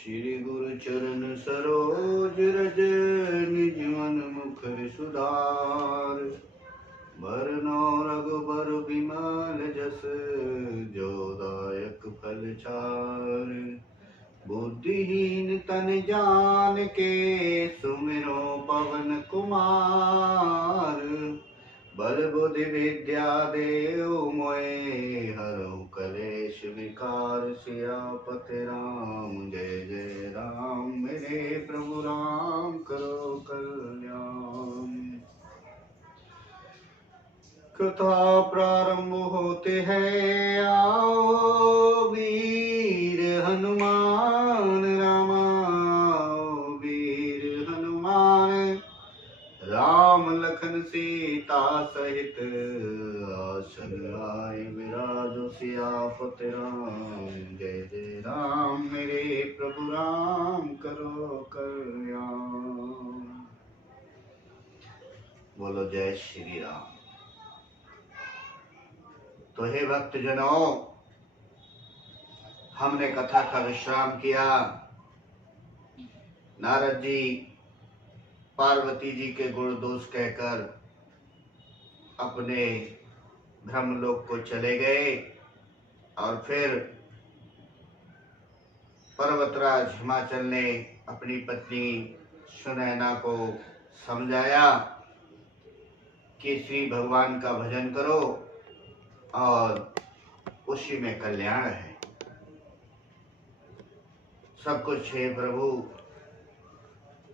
श्री गुरु चरण सरोज रज निज मन मुखर सुधार। बरनौ रघुबर बिमल जस जो दायक फल चार। बुद्धिहीन तन जान के सुमिरो पवन कुमार। बल बुद्धि विद्या देव मोहि हरहु कलेश विकार। सियापति राम जय जय राम मेरे प्रभु राम करो कल्याण। कथा प्रारंभ होते हैं आओ वीर हनुमान रामा। वीर हनुमान राम लखन सीता सहित आसन आए विराजो। सियापति राम जय जय राम मेरे प्रभु राम करो कल्याण। बोलो जय श्री राम। तो हे भक्तजनों, हमने कथा का विश्राम किया। नारद जी पार्वती जी के गुण दोष कहकर अपने ब्रह्मलोक को चले गए और फिर पर्वतराज हिमाचल ने अपनी पत्नी सुनैना को समझाया कि श्री भगवान का भजन करो और उसी में कल्याण है। सब कुछ है प्रभु,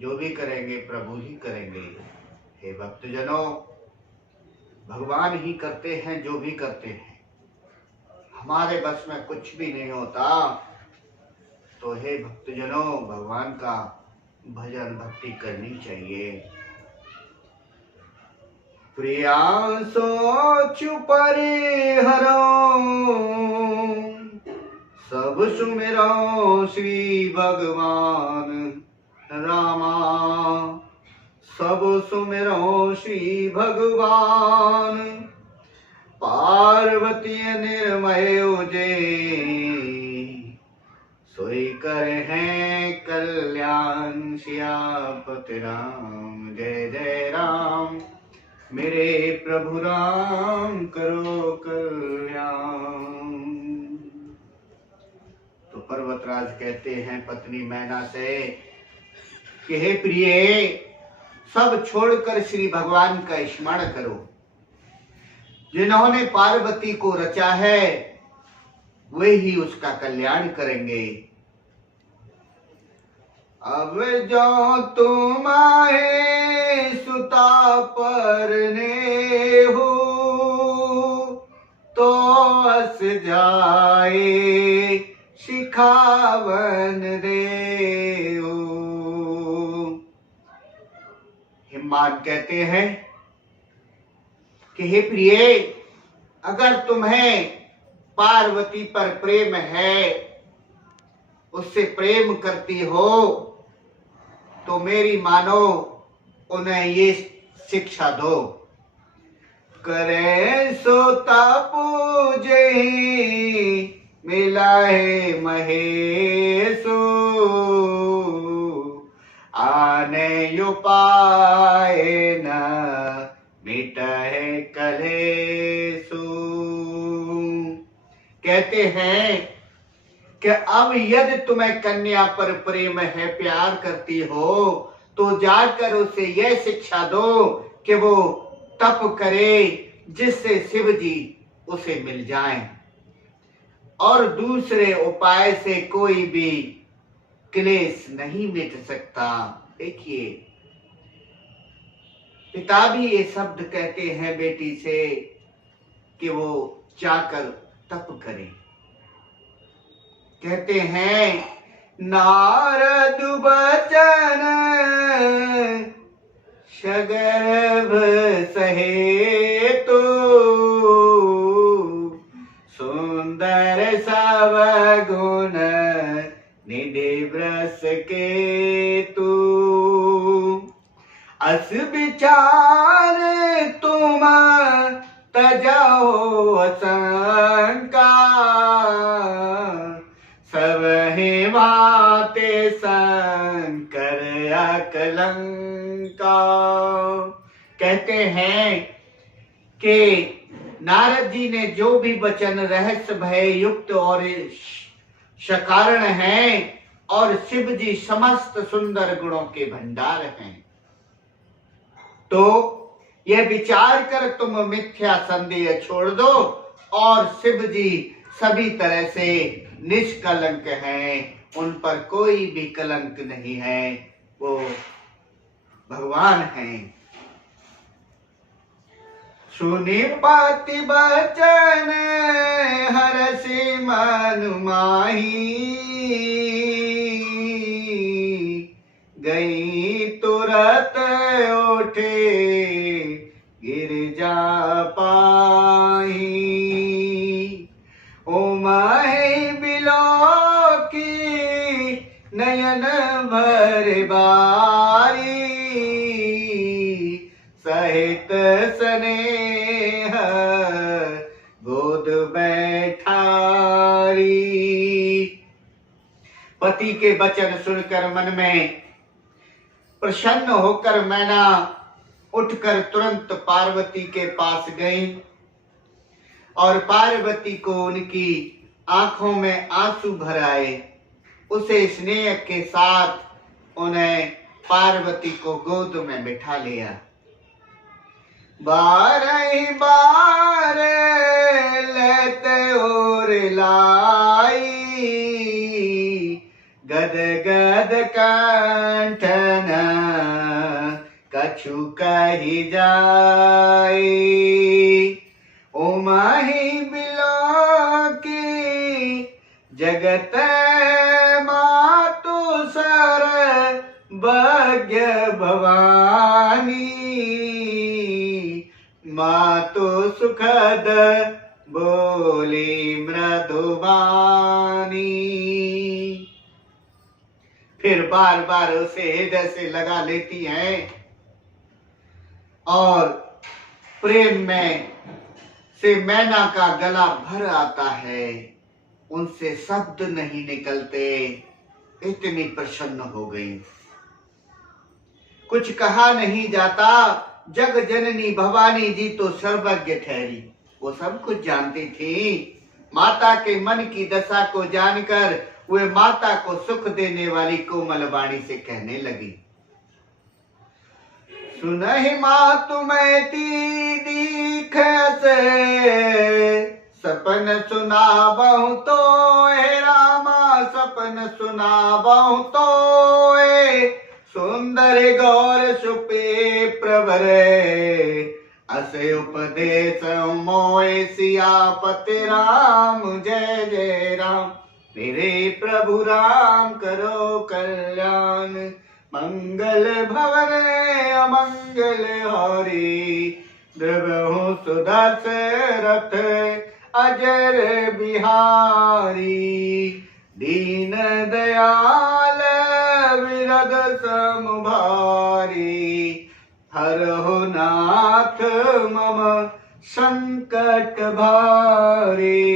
जो भी करेंगे प्रभु ही करेंगे। हे भक्तजनों, भगवान ही करते हैं जो भी करते हैं, हमारे बस में कुछ भी नहीं होता। तो हे भक्तजनों, भगवान का भजन भक्ति करनी चाहिए। प्रियांसो परिहरो सब सुमिरो श्री भगवान रामा। सब सुमिरो श्री भगवान पार्वती निर्मय उजे। सोई कर हैं कल्याण। सियापति राम जय जय राम मेरे प्रभु राम करो कल्याण। तो पर्वतराज कहते हैं पत्नी मैना से कि हे प्रिय, सब छोड़कर श्री भगवान का स्मरण करो। जिन्होंने पार्वती को रचा है वे ही उसका कल्याण करेंगे। अब जो तुम आए सुता परने हो तो अस जाए शिखावन देओ। हिम्मान कहते हैं कि हे प्रिय, अगर तुम्हें पार्वती पर प्रेम है, उससे प्रेम करती हो, तो मेरी मानो, उन्हें ये शिक्षा दो। करे सोता पूजे मिलाए महेशो। आने यो पाए न मिटाए कलेसो। कहते हैं कि अब यदि तुम्हें कन्या पर प्रेम है, प्यार करती हो, तो जाकर उसे यह शिक्षा दो कि वो तप करे जिससे शिव जी उसे मिल जाएं, और दूसरे उपाय से कोई भी क्लेश नहीं मिट सकता। देखिए, पिता भी ये शब्द कहते हैं बेटी से कि वो जाकर तप करे। कहते हैं नारद बचन सगर्भ सहे तो। सुंदर सब गुण निधि व्रस के तू। अस विचार तुम तजाओ शंका। सब है माते शंकर अकलंका। कहते हैं कि नारद जी ने जो भी वचन रहस्य भय युक्त और सकारण हैं, और शिव जी समस्त सुंदर गुणों के भंडार हैं, तो यह विचार कर तुम मिथ्या संदेह छोड़ दो, और शिव जी सभी तरह से निष्कलंक हैं, उन पर कोई भी कलंक नहीं है, वो भगवान हैं। सुनि पति बचन हरषि मन माही, गई तुरत उठे गिरजा पाही। ओ माही बिलो की नयन भर बारी, सहित स्नेह गोद बैठारी। पति के वचन सुनकर मन में प्रसन्न होकर मैना उठकर तुरंत पार्वती के पास गई, और पार्वती को उनकी आंखों में आंसू भर आए। उसे स्नेह के साथ उन्हें पार्वती को गोद में बिठा लिया। बारह बार लेते और लाई, गद गद कंठन कछु कही जाए। ओ माही बिलो की जगत मातु सर भाग्य भवानी, मातु सुखद बोली मृदुवानी। फिर बार बार उसे हृदय से लगा लेती हैं, और प्रेम में से मैना का गला भर आता है, उनसे शब्द नहीं निकलते, इतनी प्रसन्न हो गई। कुछ कहा नहीं जाता। जग जननी भवानी जी तो सर्वज्ञ ठहरी, वो सब कुछ जानती थी। माता के मन की दशा को जानकर वे माता को सुख देने वाली कोमल वाणी से कहने लगी। सुनहि मातु मैती दीख से, सपन सुना बहु तो रामा, सपन सुना बहु तो सुंदर गौर सुपे प्रभरे, असे उपदेश मोय सियापति राम। जय जय राम, मेरे प्रभु राम करो कल्याण। मंगल भवन अमंगल हारी, द्रवहु सुदशरथ अजर बिहारी। दीन दयाल विरद समभारी, हरहु नाथ मम संकट भारी।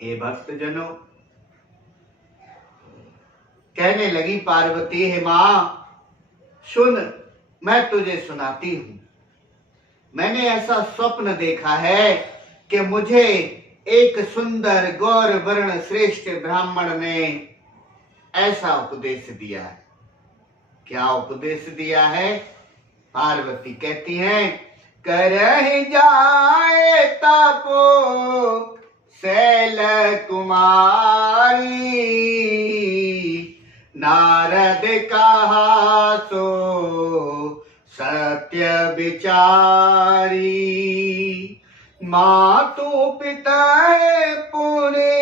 हे भक्त जनों, कहने लगी पार्वती, हे मां सुन, मैं तुझे सुनाती हूं। मैंने ऐसा स्वप्न देखा है कि मुझे एक सुंदर गौर वर्ण श्रेष्ठ ब्राह्मण ने ऐसा उपदेश दिया है। क्या उपदेश दिया है? पार्वती कहती हैं, करहि जाए तपो शैल कुमारी, नारद कहा सो सत्य विचारी। मातु पिता पुनि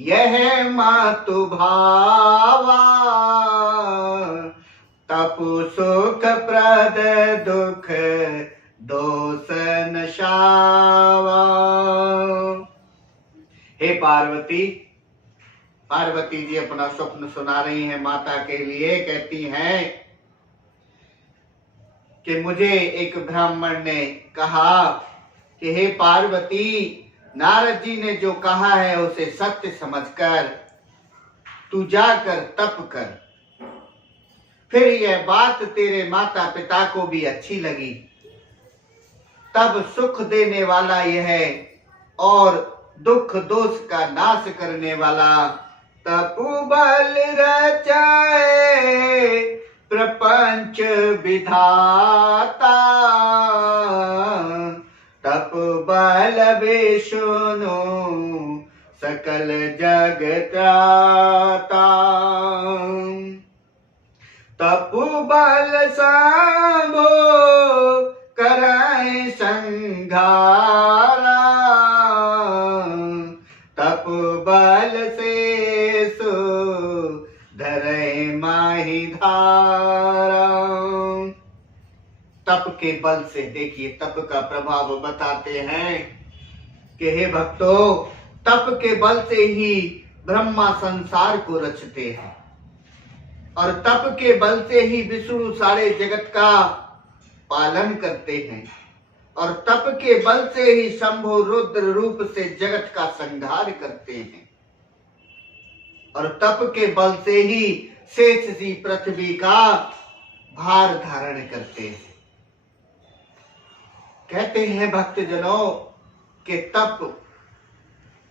यह मातु भावा, तपु सुख प्रद दुख दोष नशावा। हे पार्वती, पार्वती जी अपना स्वप्न सुना रही हैं माता के लिए। कहती हैं कि मुझे एक ब्राह्मण ने कहा कि हे पार्वती, नारद जी ने जो कहा है उसे सत्य समझकर तू जाकर तप कर। फिर यह बात तेरे माता पिता को भी अच्छी लगी। तब सुख देने वाला यह और दुख दोष का नाश करने वाला तपु बल रचाए प्रपंच विधाता। तप बल विष्णु सकल जग त्राता। तपु बल शंभो कराए संघारा। तप बल से सो धरे माही धारा। तप के बल से, देखिए तप का प्रभाव बताते हैं कि हे भक्तों, तप के बल से ही ब्रह्मा संसार को रचते हैं और तप के बल से ही विष्णु सारे जगत का पालन करते हैं और तप के बल से ही शंभु रुद्र रूप से जगत का संहार करते हैं और तप के बल से ही शेष सी पृथ्वी का भार धारण करते हैं। कहते हैं भक्तजनों कि तप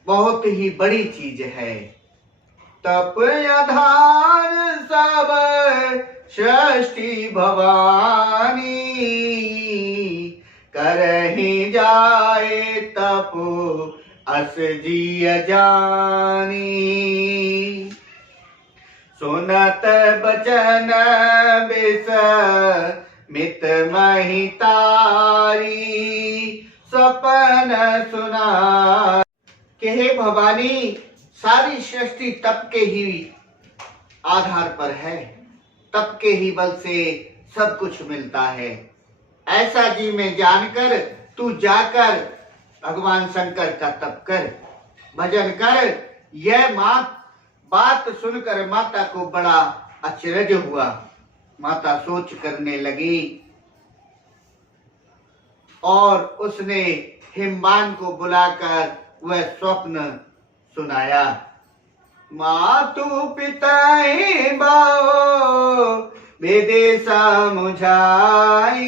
बहुत ही बड़ी चीज है। तप आधार सब सृष्टि भवानी। करहि जाए तप अस जिय जानी। सुनत बचन विष मित महितारी। सपन सुना कि हे भवानी, सारी सृष्टि तप के ही आधार पर है। तप के ही बल से सब कुछ मिलता है। ऐसा जी में जानकर तू जाकर भगवान शंकर का तप कर, भजन कर। यह बात सुनकर माता को बड़ा आश्चर्य हुआ। माता सोच करने लगी और उसने हिमवान को बुलाकर वह स्वप्न सुनाया। मातु पिता बाओ विदेशा मुझाई।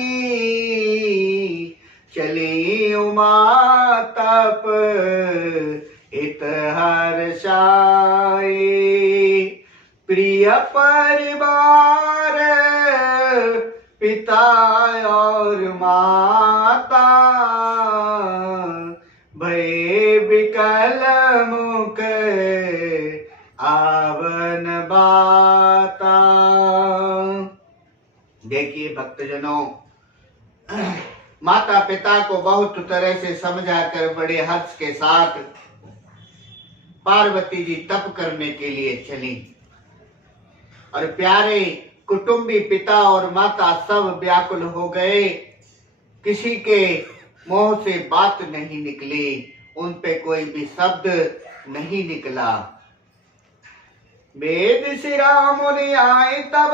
चली उमा तप हित हर्षाई। प्रिय परिवार पिता और माता। भय विकल मुख आवन बाता। देखिए भक्तजनों, माता पिता को बहुत तरह से समझाकर बड़े हर्ष के साथ पार्वती जी तप करने के लिए चली और प्यारे कुटुंबी पिता और माता सब व्याकुल हो गए। किसी के मुंह से बात नहीं निकली, उन पे कोई भी शब्द नहीं निकला। वेद सिरा मुनि आए तब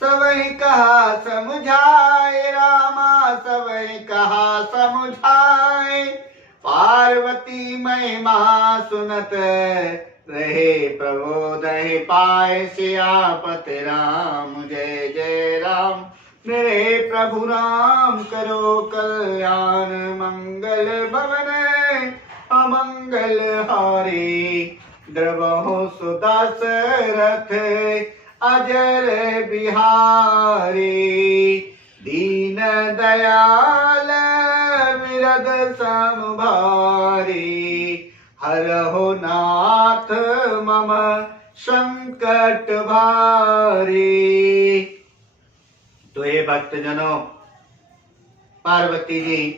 सबहि कहा समझाए। रामा सबहि कहा समझाए। पार्वती महिमा सुनत रहे प्रबोधहि पाए। सियापति राम जय जय राम। मेरे प्रभु राम करो कल्याण। मंगल भवन अमंगल हारी। द्रवहु सुदशरथ अजर बिहारी। दीन दयाल विरद समभारी। हरहु नाथ मम संकट भारी। तो ये भक्तजनों, पार्वती जी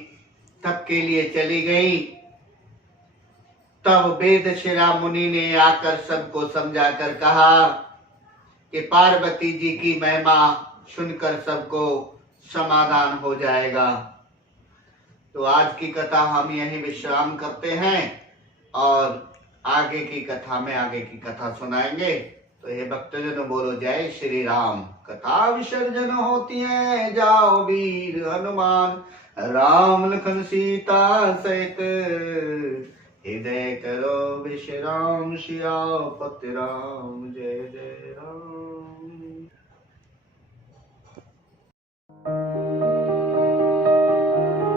तप के लिए चली गई। तब वेद शिरा मुनि ने आकर सबको समझाकर कहा कि पार्वती जी की महिमा सुनकर सबको समाधान हो जाएगा। तो आज की कथा हम यहीं विश्राम करते हैं और आगे की कथा में आगे की कथा सुनाएंगे। तो ये भक्तजन बोलो जय श्री राम। कथा विसर्जन होती है, जाओ वीर हनुमान। राम लखन सीता सहित हृदय करो जय श्री राम, सियापति राम